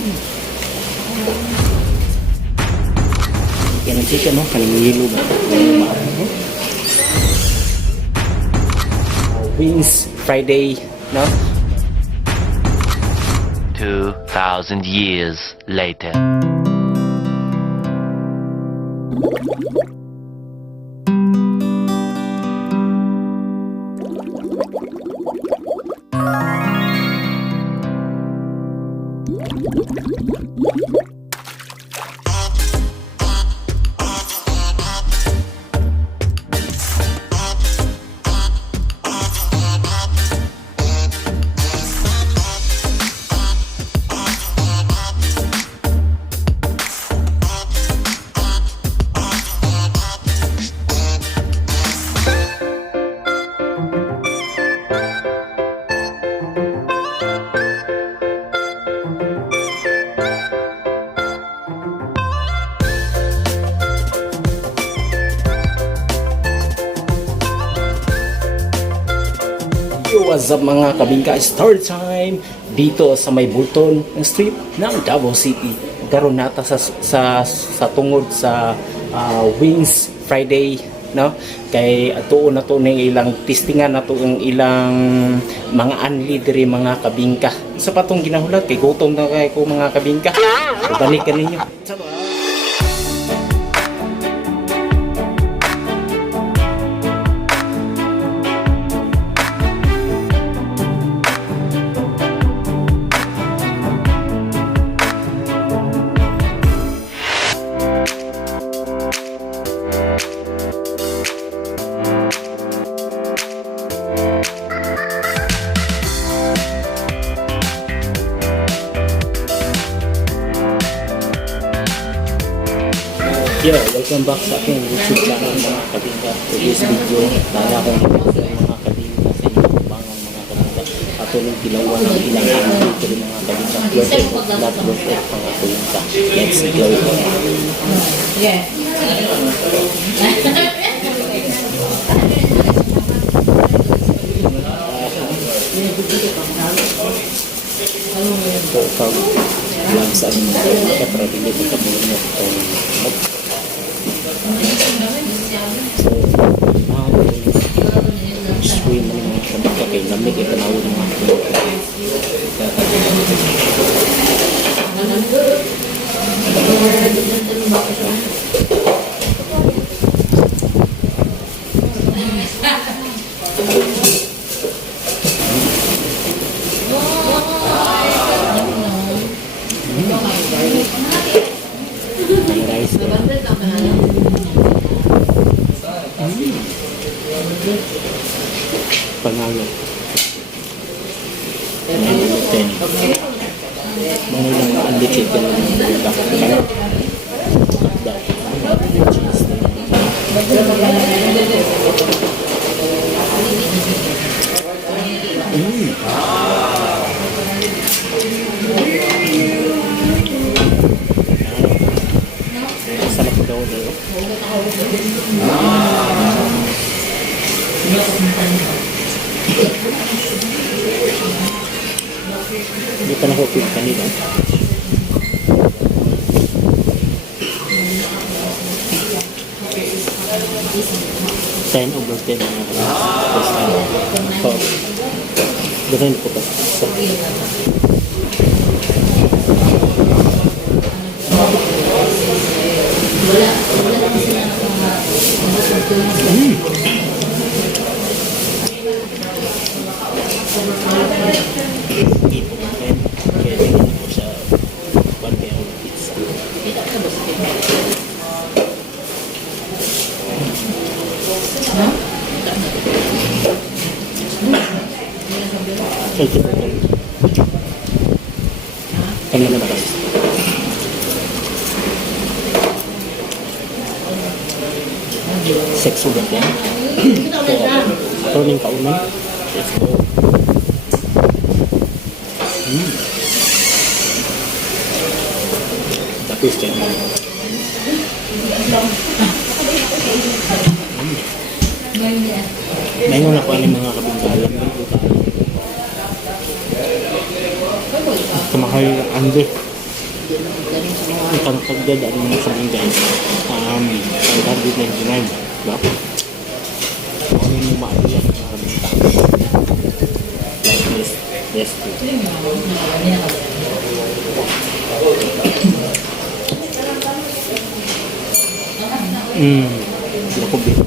Yan ang chicken, no? Kaning yelo ba? Wings Friday, no? 2,000 years later. Yo, what's up mga kabingka? Start time dito sa may Bulton ng street ng Davao City. Karon nata sa tungod sa Wings Friday, no? Kay atuon na to ning ilang testingan nato ang ilang mga anli diri mga kabingka. Sa patong ginahulat kay gutom na kay ko mga kabingka. Balikan ninyo. Yo, welcome back sa aking YouTube channel mga kabingka. Today's video, dahil akong mga kabingka sa inyong kubangan mga kabingka. Patuloy tilawan ang ilang anli pero mga kabingka. Worth it, not worth it mga kabingka. Let's go. Yeah. So, pag-vlog sa aming mga kabingka para hindi ko kabingka itong swim mo yung kabingka kay lamig ay tanawin ng mga kabingka. Panalo. Panalo 10. Mga ilang undetected ka lang ng bulak. Sarap daw daw. Hindi pa nakupit kanina. 10/10 na ako. So, ganun po pa. Kaya na ba? Sex ugat yan. Ito rin kaunan. Let's go. Tapos dyan. Mayroon ako ang mga kabingkalan. Kamahal ang ando. Ang pagdadaan mo sa akin guys, 599, diba? Ano yung maano yan? Yes. Hindi ako bit.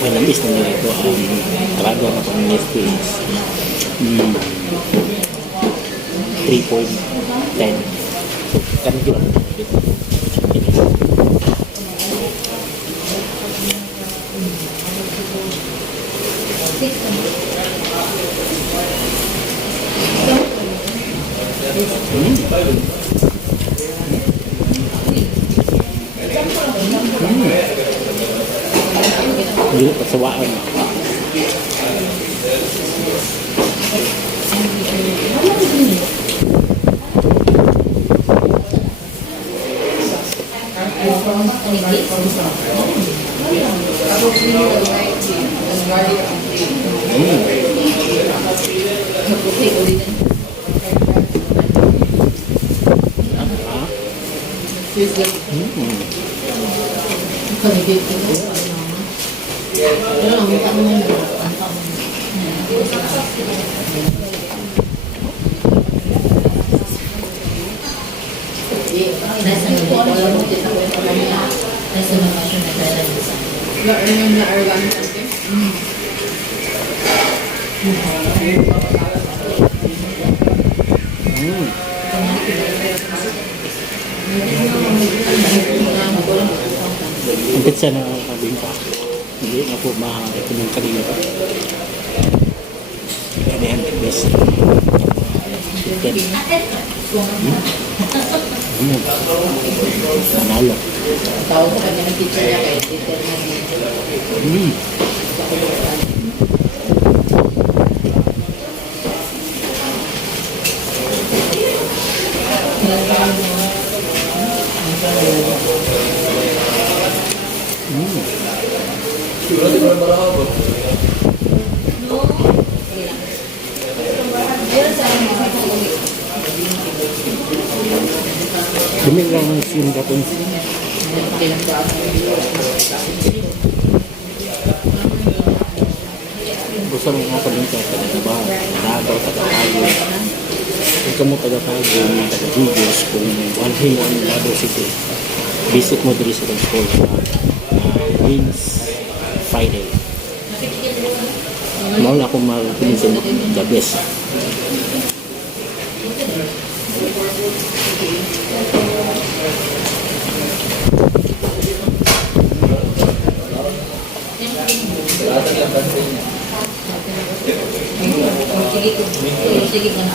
May nabis na nila ito. Talaga na pang Netflix. 3.10. Kan juga Dulu persewaan. Ang pizza na kabingka. Hindi na po ito ng kanina pa. Kaya yan, the best. Chicken. Manalo. Tawag ko kanya ng pizza niya kaya dito Demi lang yung kapon. Gusto mo nga kabingka ba? Nagaw, taga-tago. Kung ka mo taga-tago, taga-Dugos, kung walhin mo ang Davao City, visit mo dito sa store Wings Friday. Mawala akong mag-pinsin the best. Sige ko na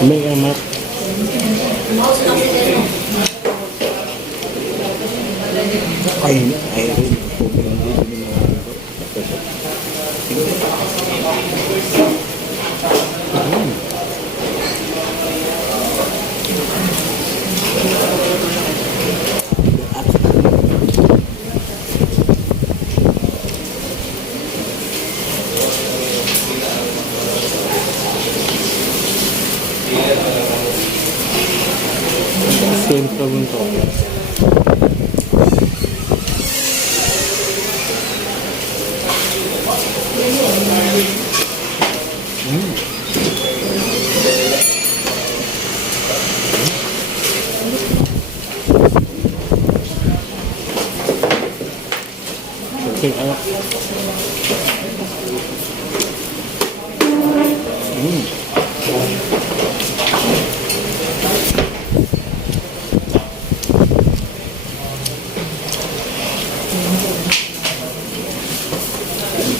May amat. Ay, Sentro untuk Okay, ayo.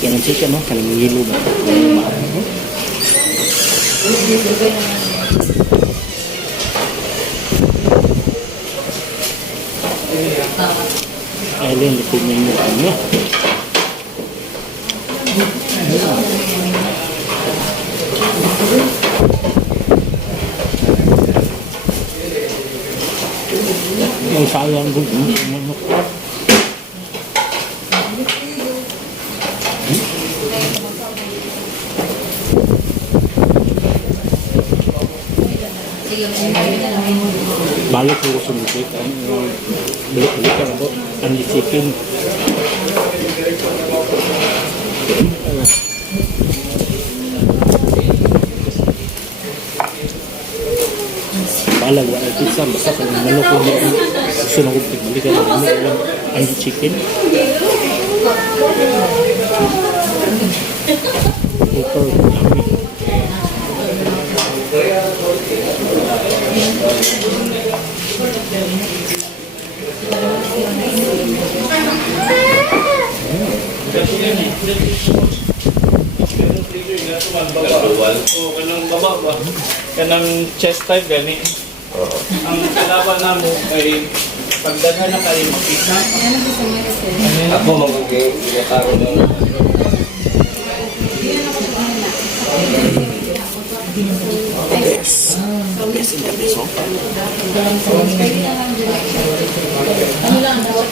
Yan chicken, no? Kaling yellow ba? Ayun, tingnan mo ano. Ang sayang doon. Manok. Sige, na lang. Balik ko sumipit. Balik ka na po. Ang chicken. Balag wala ang pizza. Basta kung manok ko na gusto na kong balikan na kami lang ang chicken. Super yummy. Kanang baba ba? Kanang chest type gani. Ang kalaban namo ay pagdaga na kayo makita. Ako magkakaroon ng Best in the best of Ano lang, dapat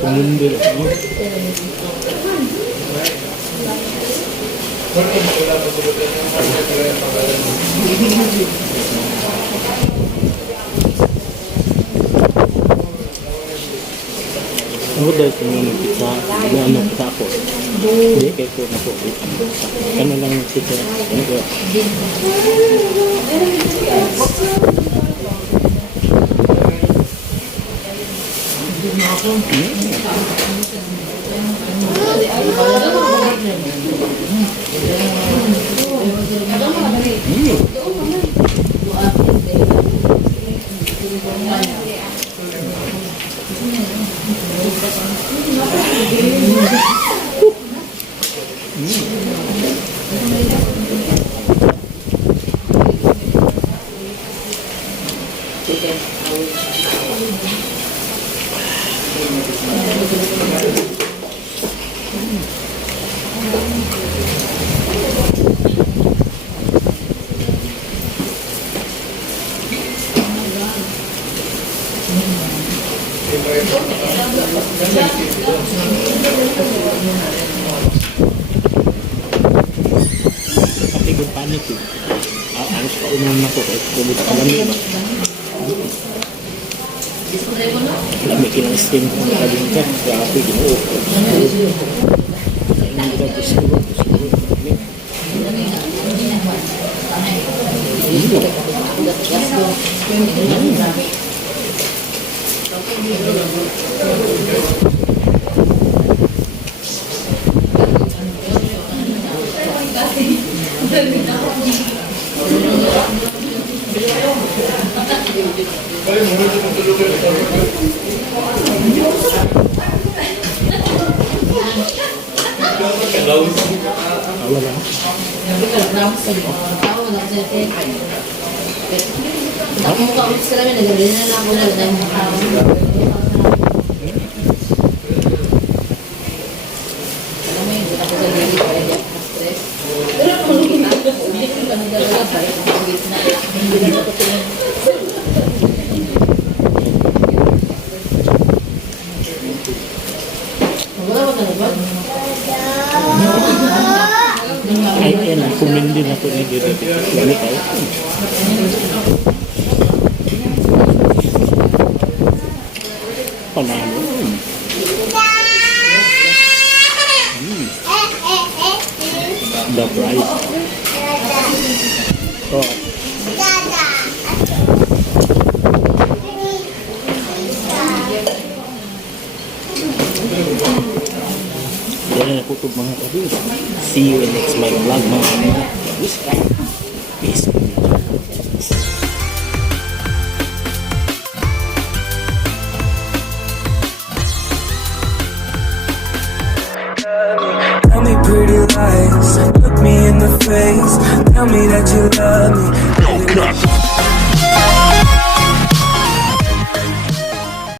Pumundil. Ano dahil kung yung pizza, ano pizza ako? Hindi, kaya ko na po. Ano lang yung pizza? Ano ko? Pati kung panik yun. Alas pa unang na ko kahit kumit ka lang yun. Wala may kinang skin kung nakalimutan. Kaya ako ginoo. Kaya nang gina gusto. Wala. Ako mo ka-ulit sa lamin, nagawin na lang ako lang dahil alam mo yun, hindi ako gagawin para di ako na-stress. Pero ako nung hindi ko kami dalaga para kung gitna. Hindi na ako tingin. Wala ba ka na ba? Ay, yan. Kumindi na ko ni Dito. Lami tayo. Panalo. The price. Oh. Yan na nakutub mga kabis. See you in next my vlog mga kabis. Peace. Tell me pretty lies, look me in the face, tell me that you love me.